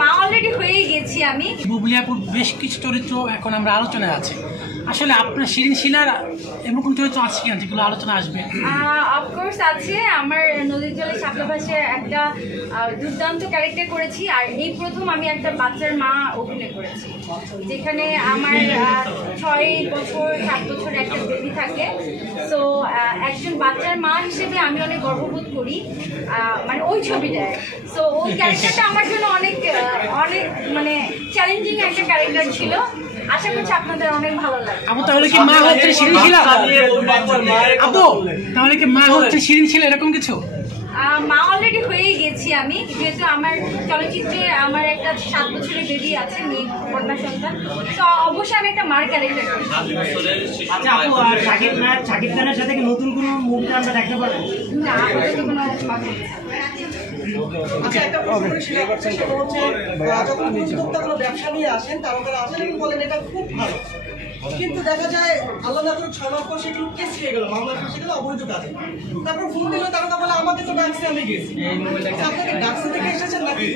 মা অলরেডি হয়ে গেছি আমি। বুবলি আপুর বেশ কিছু চরিত্র এখন আমরা আলোচনায় আছে, আসলে আপনার শিরিন শিলার এমন কোন চরিত্র আছে কিনা যেগুলো আলোচনা আসবে? অফকোর্স আছে। আমার নদীর জলে শাপলা ভাসের একটা দুর্দান্ত ক্যারেক্টার করেছি, আর এই প্রথম আমি একটা বাচ্চার মা অভিনয় করেছি, যেখানে আমার 6 বছর 7 বছর একটা বেবি থাকে। সো একজন বাচ্চার মা হিসেবে আমি অনেক গর্ববোধ করি মানে ওই ছবিটায়। সো ওই ক্যারেক্টারটা আমার জন্য অনেক অনেক মানে চ্যালেঞ্জিং একটা ক্যারেক্টার ছিল। আশা করছি আপনাদের অনেক ভালো লাগে। আপু তাহলে কি মা হচ্ছে শিরিন শিলা? আপু তাহলে কি মা হচ্ছে শিরিন শিলা এরকম কিছু? মা অলরেডি হয়ে গেছি আমি, যেহেতু আমার চলচ্চিত্রে আমার একটা 7 বছরের বেবি আছে, মেয়ে কন্যা সন্তান। তো অবশ্যই আমি একটা মার ক্যারেক্টার করি। আচ্ছা আপু, আর শাকিব খানের সাথে কি নতুন কোনো মুভি আমরা দেখতে পারবো? না, আপাতত কোনো কথা নেই। আচ্ছা, একটা প্রশ্ন করি শিলা, সেটা হচ্ছে যখন উদ্যোক্তা কোনো ব্যবসা নিয়ে আসেন তারপরে আসেন এবং বলেন এটা খুব ভালো, কিন্তু দেখা যায় আল্লাহ না করে 6 মাস পর সেগুলো কেস হয়ে গেল, মামলা ফেসে গেল অবৈধ কাজে। তারপর ফোন দিল, তারা বলে আমাকে তো ডাকছে, আমি গেছি। আপনাকে ডাকছে দেখে এসেছেন নাকি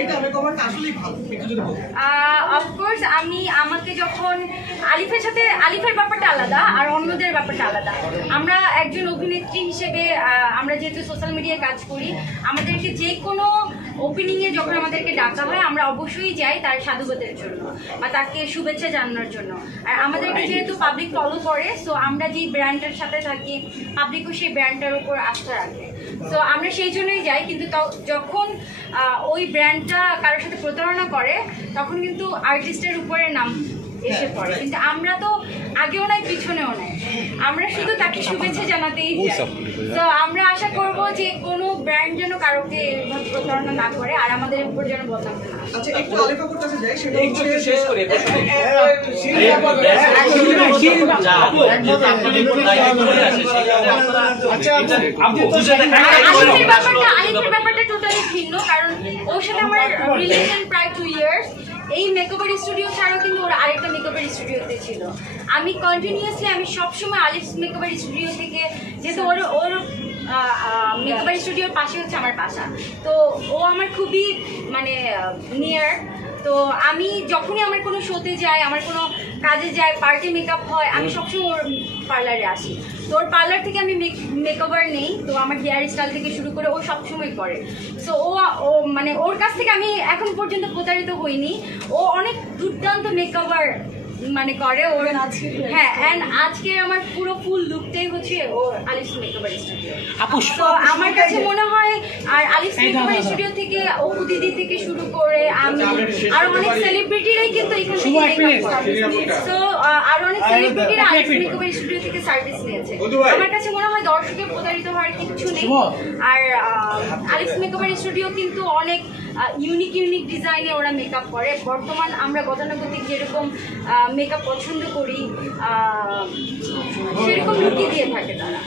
এটা মেকওভারটা আসলেই ভালো? একটু যদি বলতেন। অফকোর্স আমাকে যখন আলিফের ব্যাপারটা আলাদা আর অন্যদের ব্যাপারটা আলাদা। আমরা একজন অভিনেত্রী হিসেবে আমরা যেহেতু সোশ্যাল মিডিয়ায় কাজ করি, আমাদেরকে যে কোনো ওপেনিংয়ে যখন আমাদেরকে ডাকা হয় আমরা অবশ্যই যাই তার সাধুবাদের জন্য বা তাকে শুভেচ্ছা জানানোর জন্য। আর আমাদেরকে যেহেতু পাবলিক ফলো করে, সো আমরা যেই ব্র্যান্ডের সাথে থাকি পাবলিকও সেই ব্র্যান্ডটার উপর আস্থা রাখে। সো আমরা সেই জন্যই যাই, কিন্তু যখন ওই ব্র্যান্ডটা কারোর সাথে প্রতারণা করে তখন কিন্তু আর্টিস্টের উপরে নাম এসে পড়ে। কিন্তু আমরা তো আগেও নাই পিছনেও নাই, আমরা শুধু তাকে শুভেচ্ছা জানাতেই যাই। তো আমরা আশা করব যে কোনো ব্র্যান্ড যেন কারোকে প্রতারণা না করে আর আমাদের উপর যেন বদনাম না। আচ্ছা, একটু আলিফ আপুর কাছে যাই, সেটা হচ্ছে শেষ করে আলিফের ব্যাপারটা টোটালি ভিন্ন, কারণ ওর সাথে আমার রিলেশন প্রায় 2 ইয়ার্স। এই মেকওভার স্টুডিও ছাড়াও কিন্তু ওরা আরেকটা মেকওভার স্টুডিওতে ছিল। আমি কন্টিনিউয়াসলি আমি সবসময় আলিফ মেকওভার স্টুডিও থেকে, যেহেতু ওর মেকওভার স্টুডিওর পাশে হচ্ছে আমার বাসা, তো ও আমার খুবই মানে নিয়ার। তো আমি যখনই আমার কোনো শোতে যাই, আমার কোনো কাজে যাই, পার্টি মেকআপ হয়, আমি সবসময় ওর পার্লারে আসি। তো ওর পার্লার থেকে আমি মেকওভার নেই, তো আমার হেয়ার স্টাইল থেকে শুরু করে ও সবসময় করে। সো ও মানে ওর কাছ থেকে আমি এখন পর্যন্ত প্রতারিত হইনি। ও অনেক দুর্দান্ত মেকওভার মানে করে ওর। হ্যাঁ, অ্যান্ড আজকে আমার পুরো ফুল লুকটাই হচ্ছে ওর আলিফ মেকওভার স্টুডিও। তো আমার কাছে মনে হয় আর আলিফ মেকওভার স্টুডিও থেকে ও দিদি থেকে শুরু করে আমি আর অনেক সেলিব্রিটিরাই কিন্তু এখান থেকে মেকআপ করে। সো আর অনেক সেলিব্রিটিরা আলিফ মেকওভার স্টুডিও থেকে সার্ভিস নিয়েছে। আমার কাছে মনে হয় দর্শকের প্রতারিত হওয়ার কিছু নেই। আর আলিফ মেকওভার স্টুডিও কিন্তু অনেক ইউনিক ডিজাইনে ওরা মেকআপ করে। বর্তমান আমরা গতানুগতিক যেরকম মেকআপ পছন্দ করি সেরকম লুকই দিয়ে থাকে তারা।